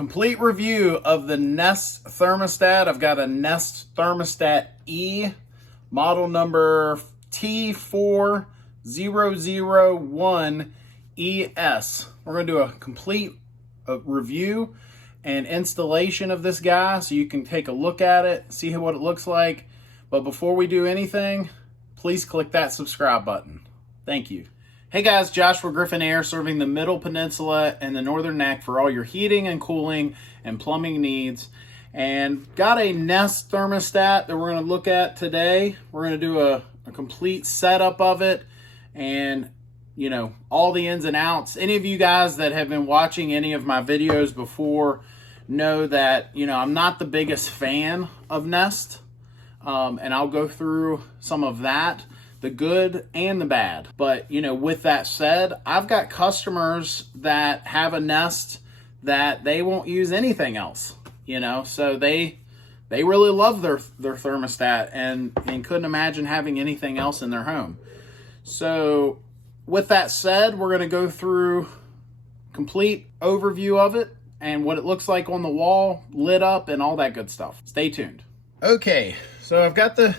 Complete review of the Nest thermostat. I've got a Nest Thermostat E, model number T4001ES. We're going to do a complete review and installation of this guy so you can take a look at it, see what it looks like. But before we do anything, please click that subscribe button. Thank you. Hey guys, Joshua Griffin Air, serving the Middle Peninsula and the Northern Neck for all your heating and cooling and plumbing needs. And got a Nest thermostat that we're going to look at today. We're going to do a complete setup of it and, you know, all the ins and outs. Any of you guys that have been watching any of my videos before know that, you know, I'm not the biggest fan of Nest. And I'll go through some of that, the good and the bad. But, you know, with that said, I've got customers that have a Nest that they won't use anything else, you know, so they really love their thermostat and couldn't imagine having anything else in their home. So with that said, we're going to go through complete overview of it and what it looks like on the wall, lit up, and all that good stuff. Stay tuned. Okay, so I've got the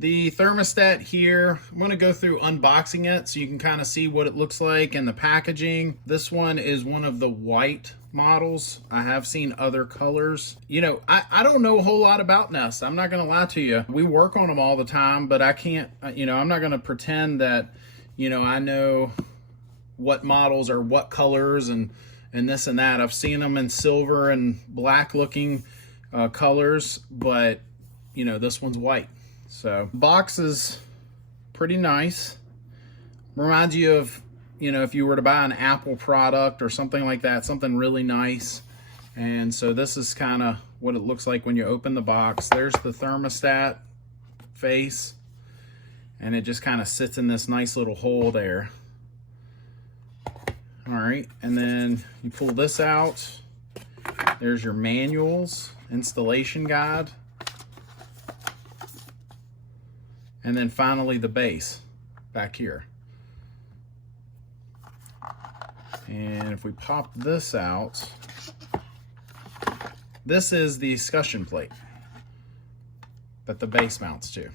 thermostat here. I'm going to go through unboxing it so you can kind of see what it looks like and the packaging. This one is one of the white models. I have seen other colors. You know, I don't know a whole lot about Nest. I'm not going to lie to you. We work on them all the time, but I can't, you know, I'm not going to pretend that, you know, I know what models or what colors and this and that. I've seen them in silver and black looking colors, but, you know, this one's white. So box is pretty nice. Reminds you of, you know, if you were to buy an Apple product or something like that, something really nice. And so this is kind of what it looks like when you open the box. There's the thermostat face, and it just kind of sits in this nice little hole there. All right, and then you pull this out. There's your manuals, installation guide. And then finally the base back here. And if we pop this out, this is the escutcheon plate that the base mounts to.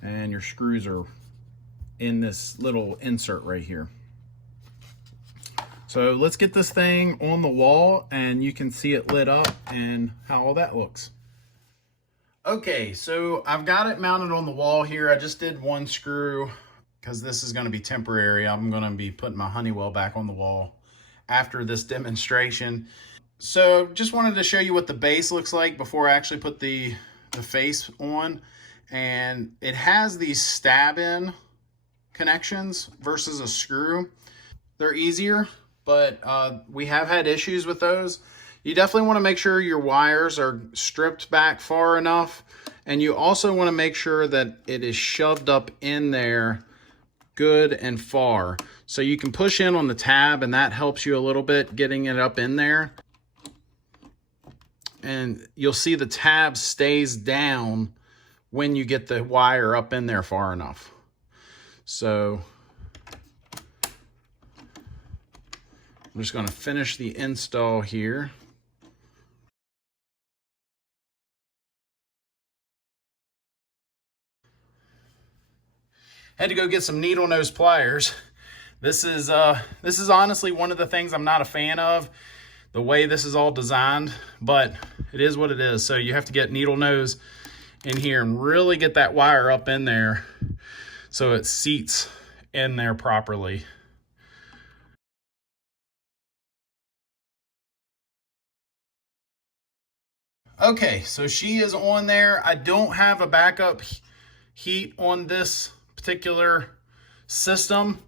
And your screws are in this little insert right here. So let's get this thing on the wall and you can see it lit up and how all that looks. Okay, so I've got it mounted on the wall here. I just did one screw because this is going to be temporary. I'm going to be putting my Honeywell back on the wall after this demonstration. So just wanted to show you what the base looks like before I actually put the face on. And it has these stab-in connections versus a screw. They're easier, but we have had issues with those. You definitely want to make sure your wires are stripped back far enough, and you also want to make sure that it is shoved up in there good and far. So you can push in on the tab, and that helps you a little bit getting it up in there. And you'll see the tab stays down when you get the wire up in there far enough. So I'm just going to finish the install here. Had to go get some needle nose pliers. This is honestly one of the things I'm not a fan of, the way this is all designed, but it is what it is. So you have to get needle nose in here and really get that wire up in there so it seats in there properly. Okay, so she is on there. I don't have a backup heat on this particular system,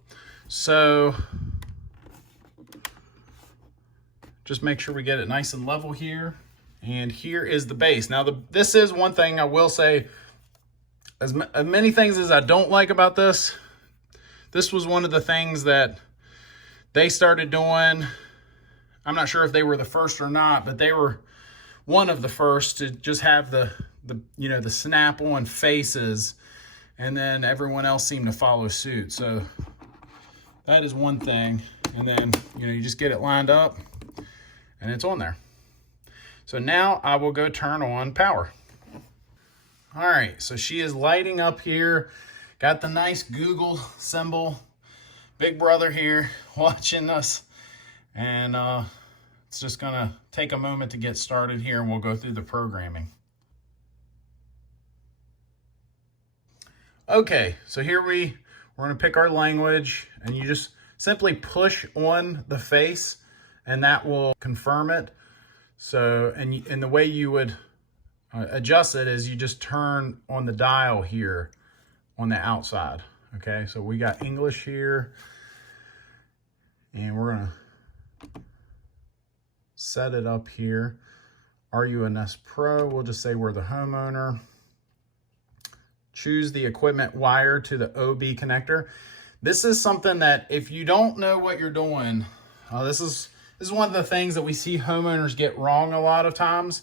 so just make sure we get it nice and level here. And here is the base. Now, this is one thing I will say, as many things as I don't like about this, this was one of the things that they started doing. I'm not sure if they were the first or not, but they were one of the first to just have the snap-on faces, and then everyone else seemed to follow suit. So that is one thing. And then, you just get it lined up and it's on there. So now I will go turn on power. All right, so she is lighting up here. Got the nice Google symbol. Big brother here watching us. And it's just gonna take a moment to get started here and we'll go through the programming. Okay, so here we're gonna pick our language, and you just simply push on the face and that will confirm it. So, and the way you would adjust it is you just turn on the dial here on the outside. Okay, so we got English here, and we're gonna set it up here. RUNS Pro, we'll just say we're the homeowner. Choose the equipment wire to the OB connector. This is something that if you don't know what you're doing, this is one of the things that we see homeowners get wrong a lot of times.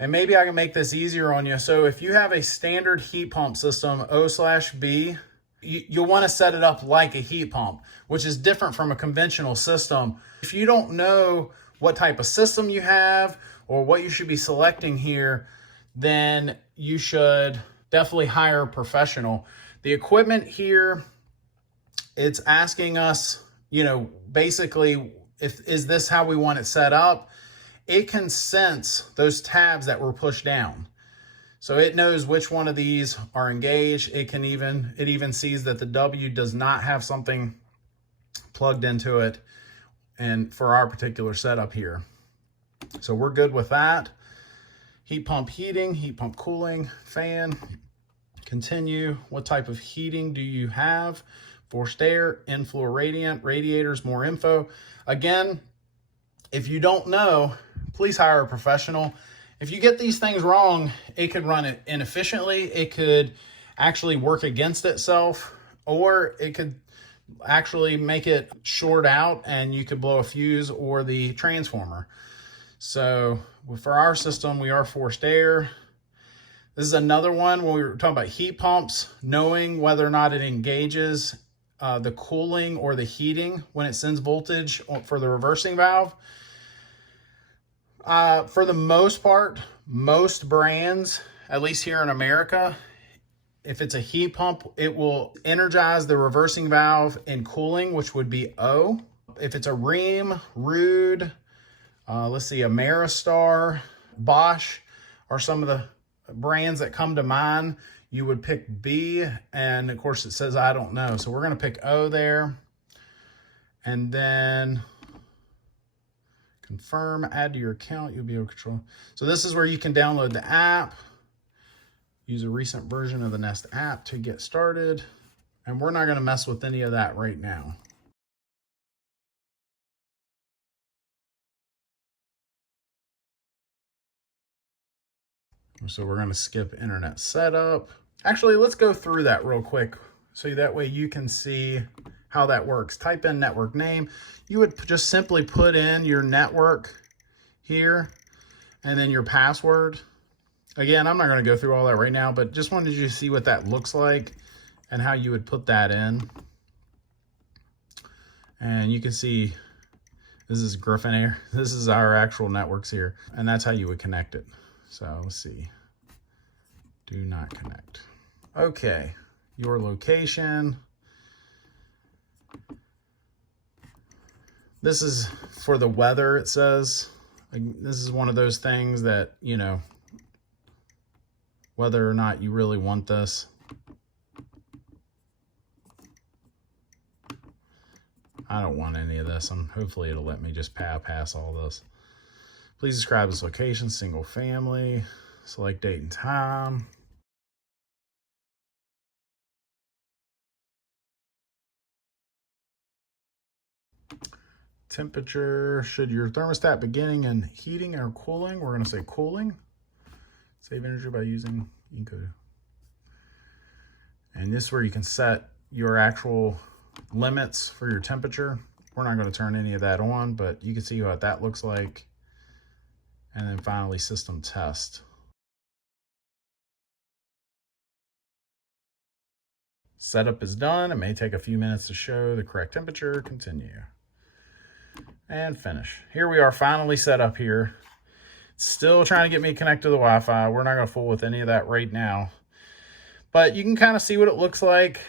And maybe I can make this easier on you. So if you have a standard heat pump system, O/B, you'll want to set it up like a heat pump, which is different from a conventional system. If you don't know what type of system you have or what you should be selecting here, then you should definitely hire a professional. The equipment here, it's asking us, basically, is this how we want it set up? It can sense those tabs that were pushed down. So it knows which one of these are engaged. It even sees that the W does not have something plugged into it, and for our particular setup here. So we're good with that. Heat pump heating, heat pump cooling, fan, continue. What type of heating do you have? Forced air, in-flow radiant, radiators, more info. Again, if you don't know, please hire a professional. If you get these things wrong, it could run it inefficiently. It could actually work against itself, or it could actually make it short out and you could blow a fuse or the transformer. So for our system, we are forced air. This is another one when we were talking about heat pumps, knowing whether or not it engages the cooling or the heating when it sends voltage for the reversing valve. For the most part, most brands, at least here in America, if it's a heat pump, it will energize the reversing valve in cooling, which would be O. If it's a Rheem, Rude, let's see, Ameristar, Bosch are some of the brands that come to mind. You would pick B, and of course it says I don't know. So we're going to pick O there. And then confirm, add to your account, you'll be able to control. So this is where you can download the app, use a recent version of the Nest app to get started. And we're not going to mess with any of that right now. So we're going to skip internet setup. Actually, let's go through that real quick so that way you can see how that works. Type in network name. You would just simply put in your network here and then your password. Again, I'm not going to go through all that right now, but just wanted you to see what that looks like and how you would put that in. And you can see this is Griffin Air. This is our actual networks here, and that's how you would connect it. So let's see. Do not connect. Okay, your location. This is for the weather, it says. This is one of those things that, whether or not you really want this. I don't want any of this. Hopefully it'll let me just pass all this. Please describe this location, single family, select date and time. Temperature, should your thermostat beginning and heating or cooling? We're going to say cooling. Save energy by using encode. And this is where you can set your actual limits for your temperature. We're not going to turn any of that on, but you can see what that looks like. And then finally, system test. Setup is done. It may take a few minutes to show the correct temperature. Continue. And finish. Here we are finally set up here. It's still trying to get me connected to the Wi-Fi. We're not going to fool with any of that right now. But you can kind of see what it looks like.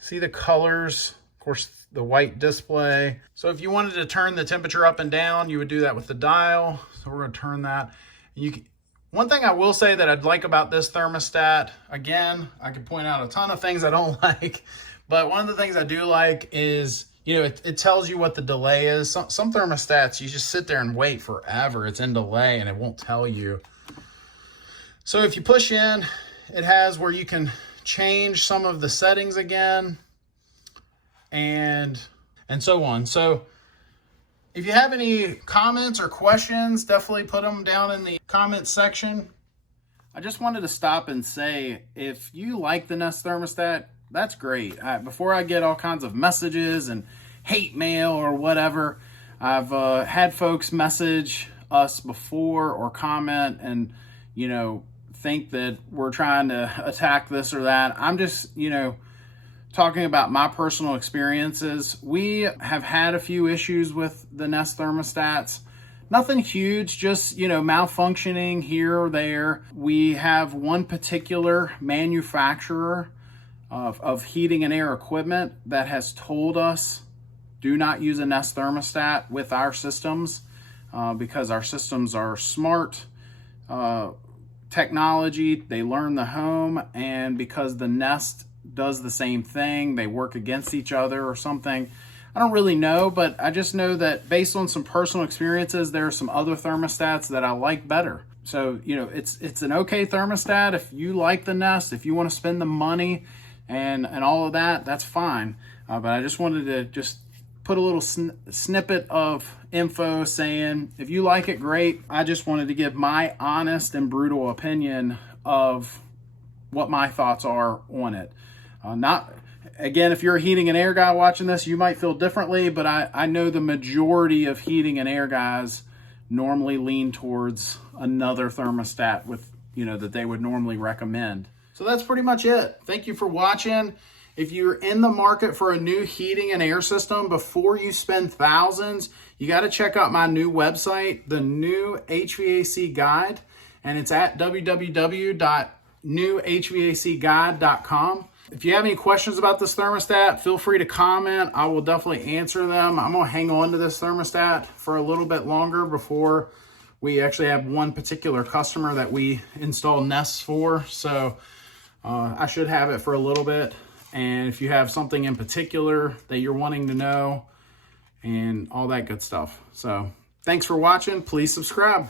See the colors. Of course, the white display. So if you wanted to turn the temperature up and down, you would do that with the dial. So we're going to turn that. One thing I will say that I'd like about this thermostat, again, I could point out a ton of things I don't like, but one of the things I do like is, you know, it tells you what the delay is. Some thermostats, you just sit there and wait forever. It's in delay and it won't tell you. So if you push in, it has where you can change some of the settings again and so on. So if you have any comments or questions, definitely put them down in the comments section. I just wanted to stop and say, if you like the Nest thermostat, that's great. Before I get all kinds of messages and hate mail or whatever, I've had folks message us before or comment and, you know, think that we're trying to attack this or that. I'm just, you know, talking about my personal experiences. We have had a few issues with the Nest thermostats. Nothing huge, just, you know, malfunctioning here or there. We have one particular manufacturer of heating and air equipment that has told us, do not use a Nest thermostat with our systems because our systems are smart technology. They learn the home, and because the Nest does the same thing, they work against each other or something. I don't really know, but I just know that based on some personal experiences, there are some other thermostats that I like better. So, you know, it's an okay thermostat. If you like the Nest, if you want to spend the money and all of that, that's fine. But I just wanted to just put a little snippet of info saying, if you like it, great. I just wanted to give my honest and brutal opinion of what my thoughts are on it. Again, if you're a heating and air guy watching this, you might feel differently, but I know the majority of heating and air guys normally lean towards another thermostat with, you know, that they would normally recommend. So that's pretty much it. Thank you for watching. If you're in the market for a new heating and air system, before you spend thousands, you got to check out my new website, the New HVAC Guide, and it's at www.newhvacguide.com. If you have any questions about this thermostat, feel free to comment. I will definitely answer them. I'm going to hang on to this thermostat for a little bit longer before we actually have one particular customer that we install Nests for. So I should have it for a little bit. And if you have something in particular that you're wanting to know and all that good stuff. So thanks for watching. Please subscribe.